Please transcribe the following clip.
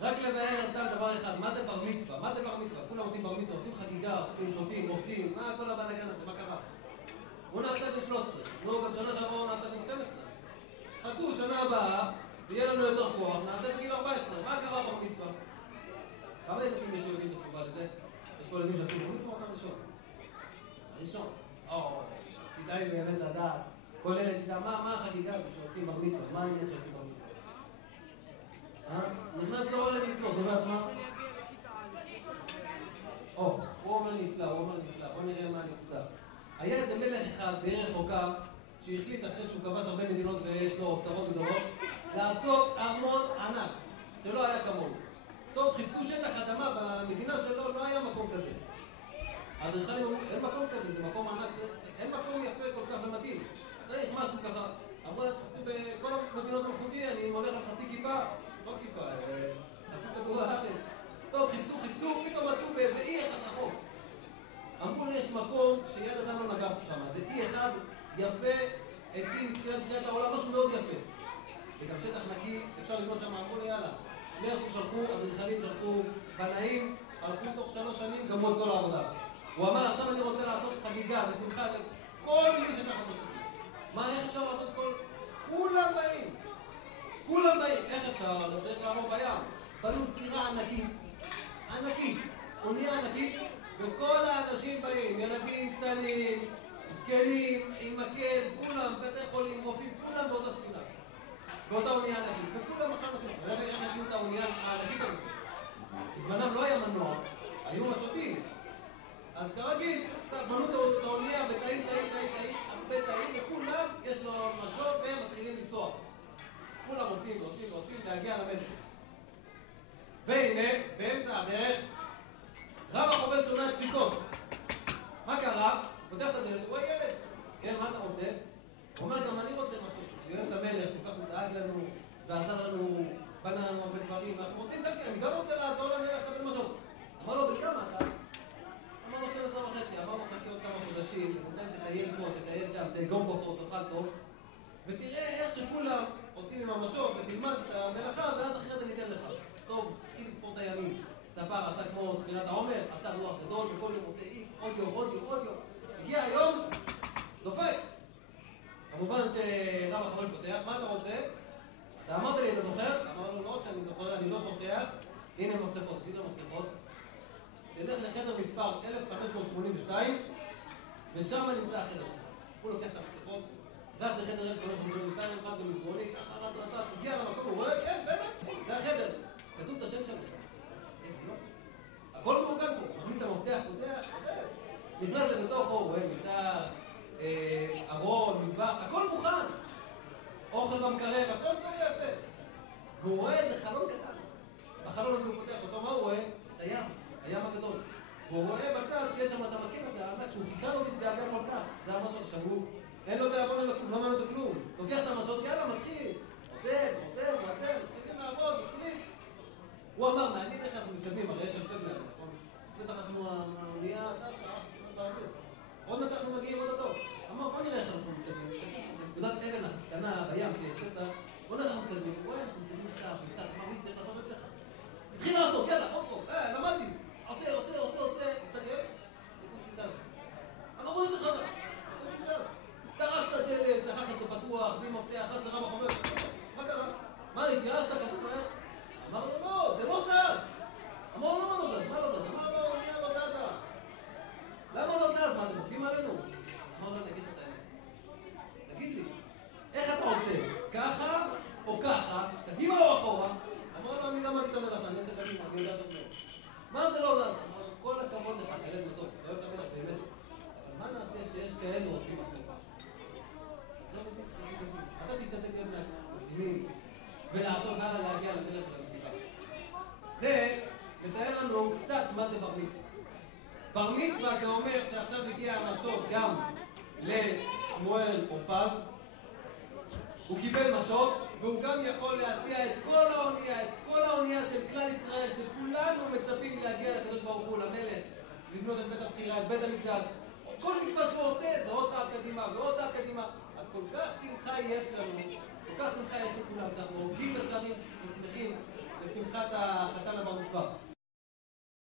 רק לבאר אותם דבר אחד, מה זה בר מצווה? מה זה בר מצווה? כולם עושים בר מצווה, עושים חגיגה, עושים שותים, עובדים, מה כל הבלגן הזה, מה קרה? הוא נעשה בן 13, נו, גם שנה שעברה הוא נעשה בן 12. חכו, שנה הבאה, ויהיה לנו יותר כוח, נעשה בגיל 14, מה קרה בר מצווה? כמה ילדים יש שיודעים את התשובה לזה? יש פה ילדים שעושים בר מצווה או ראשון? הראשון. כדאי באמת לדעת, כל ילד ידע מה החגיגה הזו שעושים בר מצווה, מה העניין שעושים בר מצווה? נכנס לו עולה מצוות, נראה מה? הוא אומר נפלא, בוא נראה מה הנקודה. היה איזה מלך אחד בעיר רחוקה שהחליט אחרי שהוא כבש הרבה מדינות ויש לו אוצרות גדולות לעשות ארמון ענק שלא היה כמוהו. טוב, חיפשו שטח אדמה במדינה שלו, לא היה מקום כזה. האדריכלים אמרו, אין מקום כזה, זה מקום ענק, אין מקום יפה כל כך ומתאים. צריך משהו ככה. אמרו לה, תחפשו בכל המדינות מלכותי, אני הולך על חצי כיפה, לא כיפה, חצי כדור הארץ. טוב, חיפשו, פתאום מצאו באיזה אי אחד רחוק. אמרו לי, יש מקום שיד אדם לא נגע שם, זה אי אחד יפה, עצים מתחילת בריאת העולם, משהו מאוד יפה. וגם שטח נקי, אפשר לבנות שם, אמרו לי, יאללה. לכו שלחו, אדריכלים שלחו, בנאים, הלכו תוך 3 שנים, גמרו את כל העבודה. הוא אמר, עכשיו אני רוצה לעשות חגיגה ושמחה לכל מי שתחת משפטי. מה, איך אפשר לעשות כל... כולם באים, איך אפשר? צריך לעבור בים. בנו סירה ענקית, אונייה ענקית, וכל האנשים באים, ילדים קטנים, זקנים, עם מקל, כולם, בתי חולים, רופאים, כולם באותה ספינה. באותה אונייה ענקית, וכולם עכשיו נתחיל עכשיו. איך עשינו את האונייה הענקית הזאת? בזמנם לא היה מנוע, היו משוטים. אז כרגיל, בנו את האונייה בתאים, הרבה תאים, וכולם יש לו משוט והם מתחילים לנסוע. כולם עושים, להגיע למלך. והנה, באמצע הדרך, רב החובל שומע דפיקות. מה קרה? פותח את הדלת, הוא רואה ילד. כן, מה אתה רוצה? הוא אומר, גם אני רוצה משהו. הוא אוהב את המלך, כל כך דאג לנו, ועזר לנו, בנה לנו הרבה דברים. אנחנו רוצים גם כן, אני גם רוצה לעזור למלך לקבל משהו. אמר לו, בן כמה אתה? אמר לו 12 וחצי, אמר לו, חכה עוד כמה חודשים, בינתיים תטייל פה, תטייל שם, תאגום כוחות, תאכל טוב, ותראה איך שכולם עושים עם המשוק, ותלמד את המלאכה, ואז אחרי זה ניתן לך. טוב, התחיל לספור את הימים. ספר, עשה כמו ספירת העומר, עשה לוח גדול, וכל יום עושה איקס, עוד יום. הגיע היום, דופק. כמובן שרב החובל פותח, מה אתה רוצה? אתה אמרת לי, אתה זוכר? אמר לו, לא רק שאני זוכר, אני לא שוכח. הנה מפתחות, עשית מפתחות. תלך לחדר מספר 1582, ושם נמצא החדר שלך. הוא לוקח את המפתחות, רץ לחדר 1582, רץ במסדרוני, ככה רץ, הגיע למקום, הוא רואה, כן, באמת, זה החדר. כתוב את השם שלו שם. איזה יופי. הכל מאורגן פה, מכניס את המפתח, נכנס לבתוכו, הוא רואה מיטה, ארון, מטבח, הכל מוכן. אוכל במקרר, הכל טוב ויפה. והוא רואה איזה חלון קטן. בחלון הזה הוא פותח אותו, מה הוא רואה? את הים הגדול. והוא רואה בצד שיש שם את המקל הזה, הענק, שהוא חיכה לו והתגעגע כל כך. זה המשהו עכשיו, הוא אין לו תיאבון, לא מעניין אותו כלום. לוקח את המשעות, יאללה, מתחיל. מתחילים לעבוד, מתחילים. הוא אמר, מעניין איך אנחנו מתקדמים, הרי יש אלפי בני אדם, נכון? בטח אנחנו האונייה טסה, עוד מעט אנחנו מגיעים עוד אותו. אמר, בוא נראה איך אנחנו מתקדמים. נקודת אבן הקטנה בים שיצאת, בוא נראה איך אנחנו מתקדמים. רואה, אנחנו מתקדמים קצת, אמר, מי צריך לעשות את לך? התחיל לעשות, יאללה, עוד, למדתי. עושה, מסתכל, אמר, עוד יותר חדה. טרק את הדלת, שכח את זה פתוח, בלי מפתח, אחד לרב החובל. מה קרה? מה, התייאשת? כתוב מהר? אמר לו, לא, זה לא זז. אמר לו, מה לא זז? אמר לו, מי לא זז? למה לא זז? מה, אתם עובדים עלינו? אמר לו, אני אגיד לך את האמת. תגיד לי, איך אתה עושה? ככה או ככה? קדימה או אחורה? אמר לו, אני למדתי את המלאכה, אני רוצה קדימה, אני יודעת אותו. מה זה לא זז? אמר לו, כל הכבוד לך, ילד מתוק, אתה אוהב את המלאכה, באמת. אבל מה נעשה שיש כאלו עושים אחורה? אתה תשתתף להיות מהקדימים ולעשות הלאה להגיע למלך ולמסיבה. זה מתאר לנו קצת מה זה בר מצווה. בר מצווה זה אומר שעכשיו הגיע המסוק גם לשמואל או פז, הוא קיבל משות והוא גם יכול להציע את כל האונייה של כלל ישראל, שכולנו מצפים להגיע לקדוש ברוך הוא, למלך, לבנות את בית הבחירה, את בית המקדש. כל מצווה שהוא עושה זה עוד צעד קדימה ועוד צעד קדימה. אז כל כך שמחה יש לנו, כל כך שמחה יש לכולם, שאנחנו עובדים בשערים ושמחים לשמחה ברכת החתן הבר מצווה.